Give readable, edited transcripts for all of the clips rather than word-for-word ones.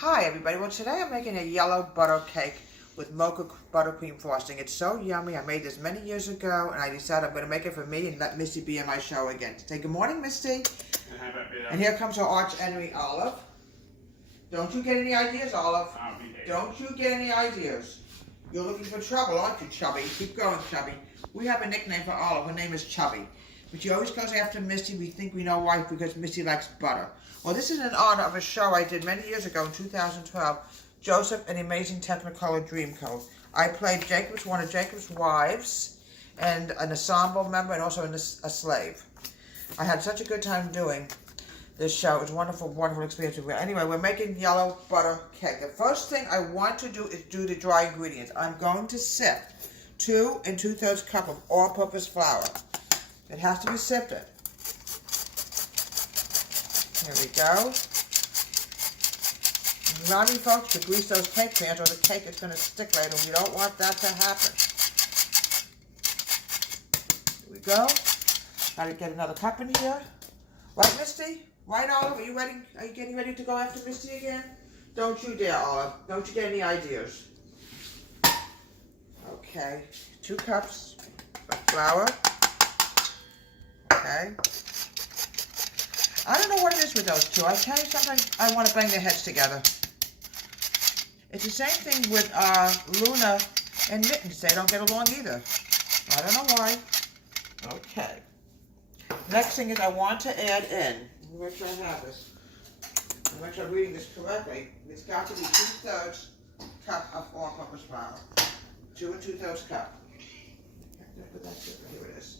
Hi everybody, well today I'm making a yellow butter cake with mocha buttercream frosting. It's so yummy. I made this many years ago and I decided I'm going to make it for me and let Misty be in my show again. Say good morning, Misty. And here comes her arch enemy, Olive. Don't you get any ideas, Olive? Don't you get any ideas? You're looking for trouble, aren't you, Chubby? Keep going, Chubby. We have a nickname for Olive. Her name is Chubby. But she always goes after Misty. We think we know why, because Misty likes butter. Well, this is in honor of a show I did many years ago in 2012, Joseph and the Amazing Technicolor Dreamcoat. I played one of Jacob's wives, and an ensemble member, and also a slave. I had such a good time doing this show. It was a wonderful, wonderful experience. Anyway, we're making yellow butter cake. The first thing I want to do is do the dry ingredients. I'm going to sift 2 2/3 cup of all-purpose flour. It has to be sifted. Here we go. Remember, folks, to grease those cake pans or the cake is going to stick later. We don't want that to happen. Here we go. Got to get another cup in here. Right, Misty? Right, Olive? Are you ready? Are you getting ready to go after Misty again? Don't you dare, Olive. Don't you get any ideas. Okay. 2 cups of flour. Okay. I don't know what it is with those two. I tell you something, I want to bang their heads together. It's the same thing with Luna and Mittens. They don't get along either. I don't know why. Okay. Next thing is I want to add in, let me make sure I have this. Let me make sure I'm reading this correctly. It's got to be 2/3 cup of all-purpose flour. 2 2/3 cup. But that's it. Here it is.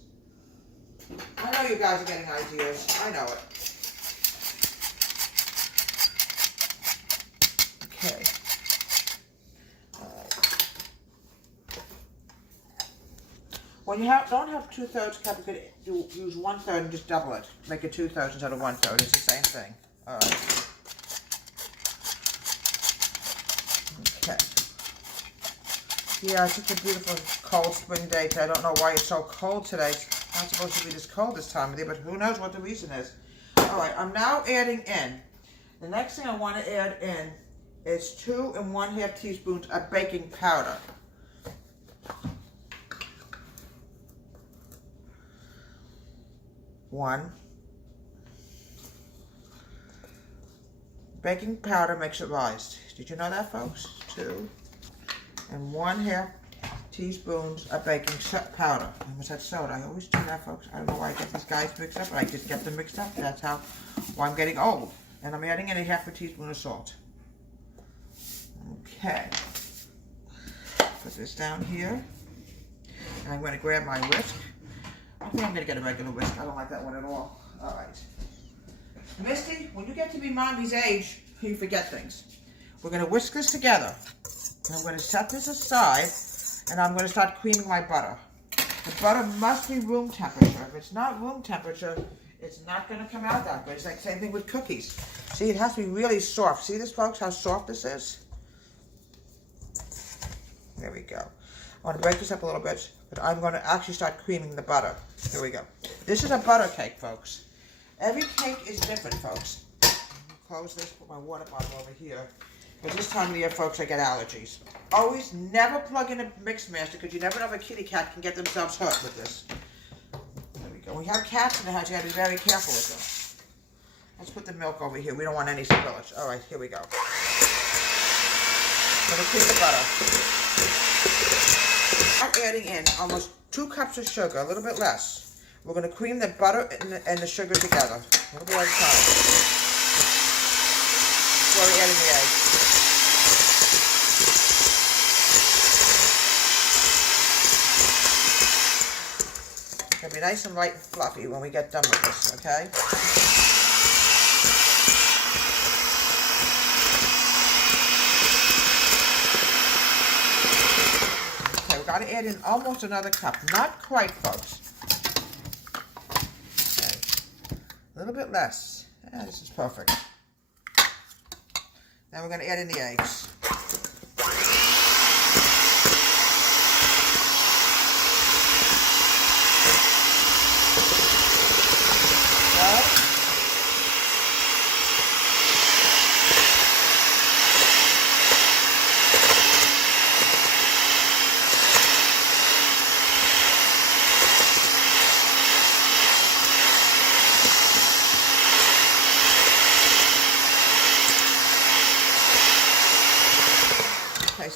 I know you guys are getting ideas. I know it. Okay. Alright. When you don't have 2/3 cup, you could use 1/3 and just double it. Make it 2/3 instead of 1/3. It's the same thing. Alright. Okay. Yeah, it's such a beautiful cold spring day. I don't know why it's so cold today. It's not supposed to be this cold this time of year, but who knows what the reason is. Alright, I'm now adding in. The next thing I want to add in is 2 1/2 teaspoons of baking powder. One. Baking powder makes it rise. Did you know that, folks? 2 1/2 teaspoons of baking powder. I almost said soda. I always do that, folks. I don't know why I get these guys mixed up, but I just get them mixed up. That's why I'm getting old. And I'm adding in a 1/2 teaspoon of salt. Okay. Put this down here. And I'm going to grab my whisk. I think I'm going to get a regular whisk. I don't like that one at all. Alright. Misty, when you get to be Mommy's age, you forget things. We're going to whisk this together. And I'm going to set this aside. And I'm going to start creaming my butter. The butter must be room temperature. If it's not room temperature, it's not going to come out that good. It's like the same thing with cookies. See, it has to be really soft. See this, folks, how soft this is? There we go. I want to break this up a little bit, but I'm going to actually start creaming the butter. Here we go. This is a butter cake, folks. Every cake is different, folks. Close this, put my water bottle over here. Because this time of the year, folks, I get allergies. Always never plug in a mix master, because you never know if a kitty cat can get themselves hurt with this. There we go. We have cats in the house, you have to be very careful with them. Let's put the milk over here. We don't want any spillage. All right, here we go. Going to cream the butter. I'm adding in almost 2 cups of sugar, a little bit less. We're going to cream the butter and the sugar together. A little bit at a time. Before we add in the eggs. It's going to be nice and light and fluffy when we get done with this, okay? Okay, we've got to add in almost another cup. Not quite, folks. Okay. A little bit less. Yeah, this is perfect. Now we're going to add in the eggs.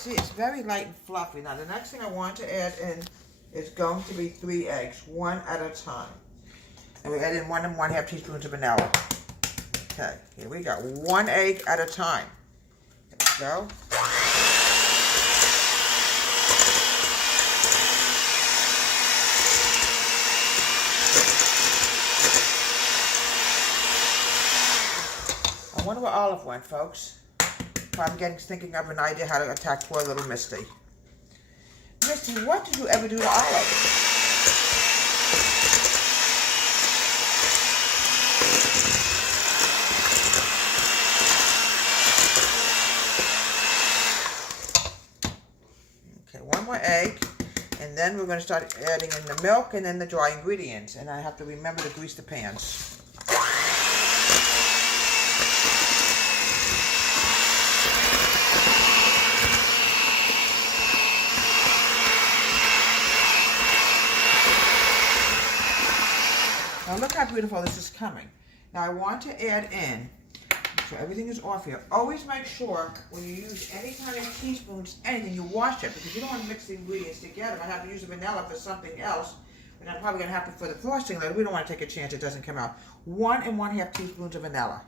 see, it's very light and fluffy. Now, the next thing I want to add in is going to be 3 eggs, one at a time. And we add in 1 1/2 teaspoons of vanilla. Okay, here we go. 1 egg at a time. There we go. I wonder where Olive went, folks. I'm thinking of an idea how to attack poor little Misty. Misty, what did you ever do to Olive? Okay, 1 more egg, and then we're going to start adding in the milk and then the dry ingredients. And I have to remember to grease the pans. Now look how beautiful this is coming. Now I want to add in, so everything is off here. Always make sure when you use any kind of teaspoons, anything, you wash it, because you don't want to mix the ingredients together. I have to use the vanilla for something else, and I'm probably going to have to for the frosting later. We don't want to take a chance it doesn't come out. 1 1/2 teaspoons of vanilla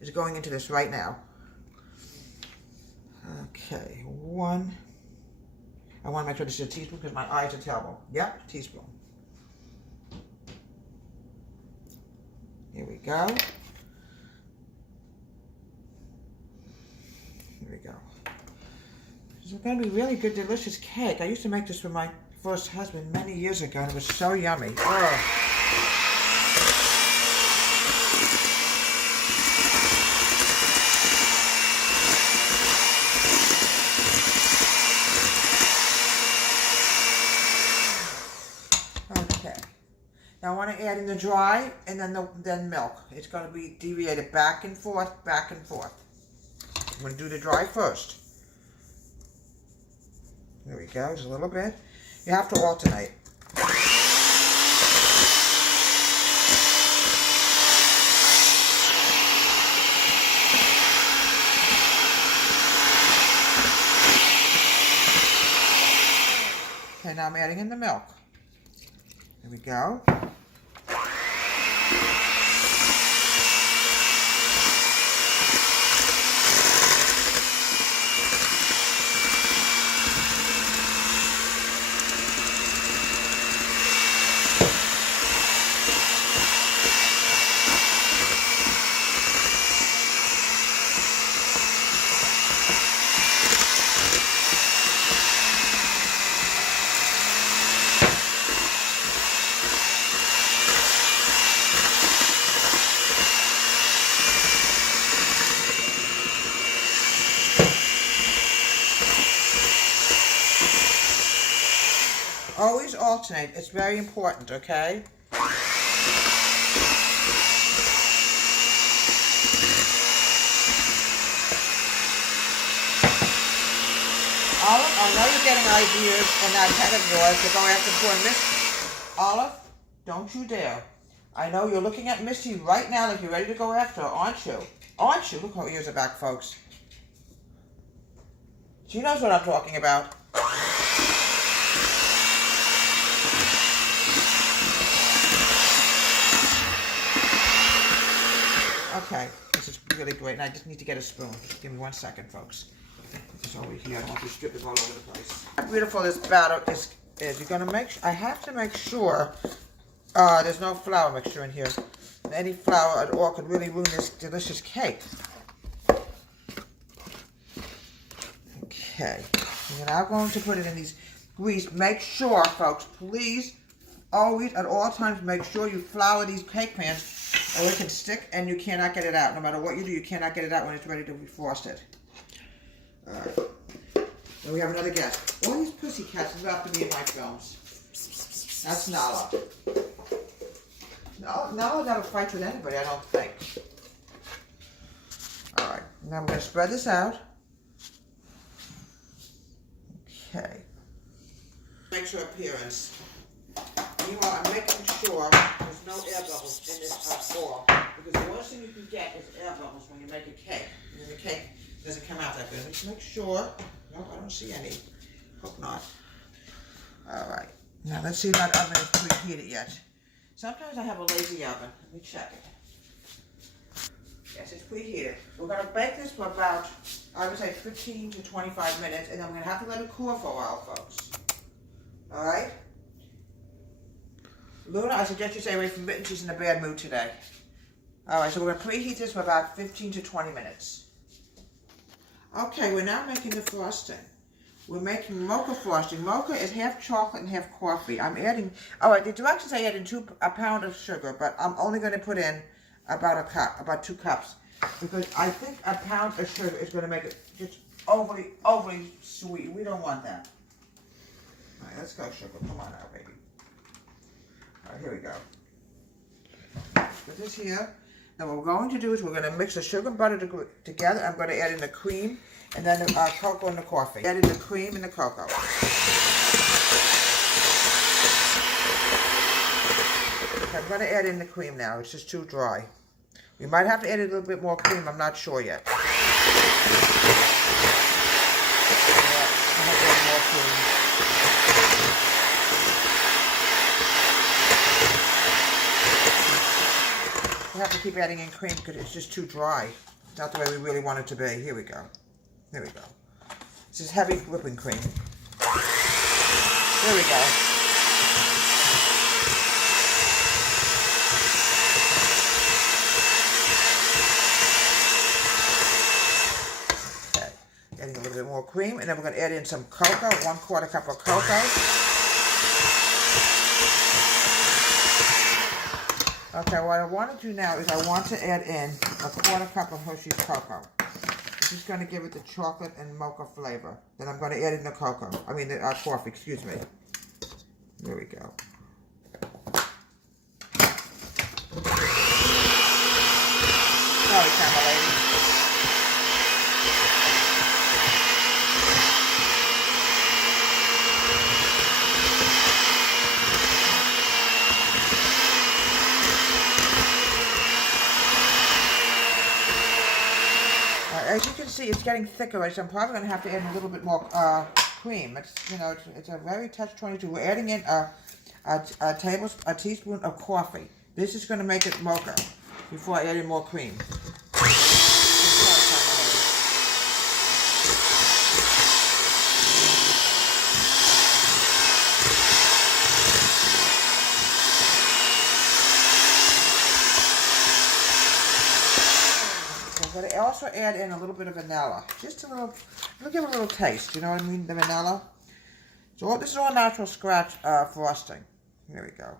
is going into this right now. Okay, 1. I want to make sure this is a teaspoon because my eyes are terrible. Yep, teaspoon. Here we go. Here we go. This is going to be really good, delicious cake. I used to make this for my first husband many years ago, and it was so yummy. Oh. Now I want to add in the dry and then milk. It's going to be deviated back and forth, back and forth. I'm going to do the dry first. There we go, just a little bit. You have to alternate. Okay, now I'm adding in the milk. There we go. Always alternate. It's very important, okay? Olive, I know you're getting ideas from that head of yours to go after poor Misty. Olive, don't you dare. I know you're looking at Misty right now like you're ready to go after her, aren't you? Aren't you? Look how her ears are back, folks. She knows what I'm talking about. Okay, this is really great, and I just need to get a spoon. Give me 1 second, folks. It's over here. I don't want these drippers all over the place. How beautiful this batter is. You're going to make sure, I have to make sure there's no flour mixture in here. Any flour at all could really ruin this delicious cake. Okay, we're now going to put it in these grease. Make sure, folks, please, always at all times, make sure you flour these cake pans or it can stick and you cannot get it out. No matter what you do, you cannot get it out when it's ready to be frosted. Alright. Then we have another guest. All these pussycats love to be in my films. That's Nala. Nala never fights with anybody, I don't think. Alright, now I'm going to spread this out. Okay. Makes her appearance. Meanwhile, I'm making sure there's no air bubbles in this ball. Because the worst thing you can get is air bubbles when you make a cake. And then the cake doesn't come out that good. Just make sure Nope, I don't see any. Hope not. All right. Now let's see if that oven is preheated yet. Sometimes I have a lazy oven. Let me check it. Yes, it's preheated. We're going to bake this for about, I would say 15 to 25 minutes, and then we're going to have to let it cool for a while, folks. All right? Luna, I suggest you stay away from Mitten. She's in a bad mood today. All right, so we're going to preheat this for about 15 to 20 minutes. Okay, we're now making the frosting. We're making mocha frosting. Mocha is half chocolate and half coffee. I'm adding, all right, the directions I add in a pound of sugar, but I'm only going to put in about 2 cups, because I think a pound of sugar is going to make it just overly sweet. We don't want that. All right, let's go, sugar. Come on now, baby. All right, here we go. Put this here. Now what we're going to do is we're going to mix the sugar and butter together. I'm going to add in the cream and then the cocoa and the coffee. Add in the cream and the cocoa. Okay, I'm going to add in the cream now. It's just too dry. We might have to add a little bit more cream. I'm not sure yet. Yeah, I have to add more cream. We have to keep adding in cream because it's just too dry. It's not the way we really want it to be. Here we go. Here we go. This is heavy whipping cream. There we go. Okay. Adding a little bit more cream, and then we're going to add in some cocoa, 1/4 cup of cocoa. Okay, what I want to do now is I want to add in a 1/4 cup of Hershey's cocoa. This is going to give it the chocolate and mocha flavor. Then I'm going to add in the cocoa. I mean the coffee, excuse me. There we go. Sorry, camera lady. As you can see, it's getting thicker, so I'm probably going to have to add a little bit more cream. It's a very touch-22. We're adding in a teaspoon of coffee. This is going to make it mocha before I add in more cream. I'm going to also add in a little bit of vanilla. Just a little, it'll give it a little taste, you know what I mean, the vanilla. So this is all natural scratch frosting. There we go.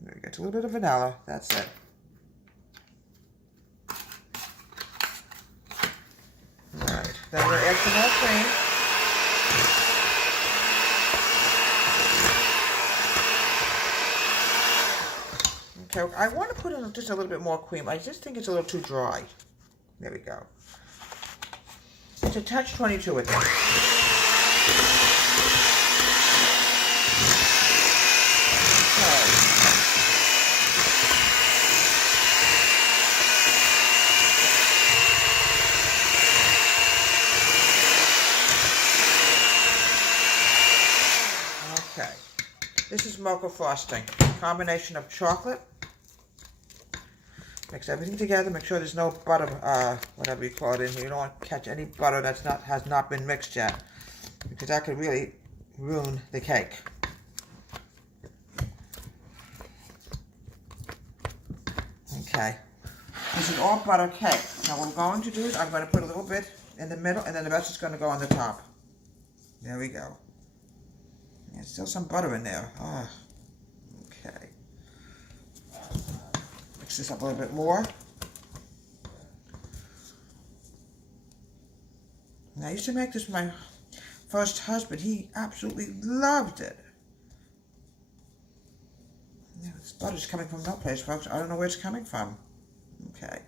There we go. It's a little bit of vanilla. That's it. Alright. Then we're going to add some more cream. Okay, I want to put in just a little bit more cream. I just think it's a little too dry. There we go. It's a touch 22 with this. Okay. This is mocha frosting. Combination of chocolate. Mix everything together. Make sure there's no butter, whatever you call it in here. You don't want to catch any butter has not been mixed yet, because that could really ruin the cake. Okay. This is all butter cake. Now what I'm going to do is I'm going to put a little bit in the middle, and then the rest is going to go on the top. There we go. There's still some butter in there. Ah. Okay. Mix this up a little bit more. Now, I used to make this with my first husband. He absolutely loved it. Yeah, this butter's coming from no place, folks. I don't know where it's coming from. Okay.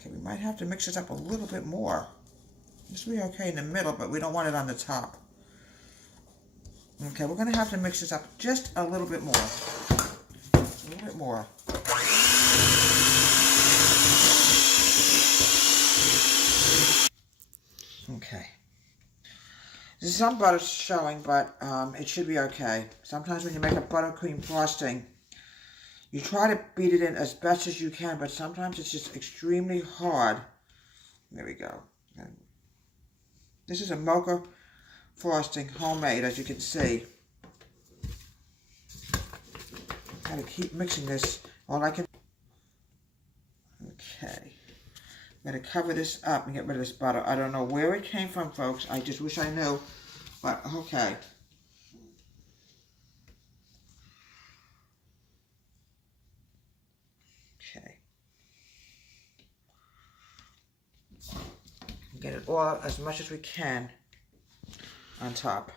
Okay, we might have to mix this up a little bit more. This will be okay in the middle, but we don't want it on the top. Okay, we're going to have to mix this up just a little bit more. A little bit more. Okay. Some butter's showing, but it should be okay. Sometimes when you make a buttercream frosting, you try to beat it in as best as you can, but sometimes it's just extremely hard. There we go. This is a mocha frosting, homemade, as you can see. Gotta keep mixing this all I can. Okay. I'm gonna cover this up and get rid of this butter. I don't know where it came from, folks. I just wish I knew. But okay. Okay. Get it all as much as we can on top.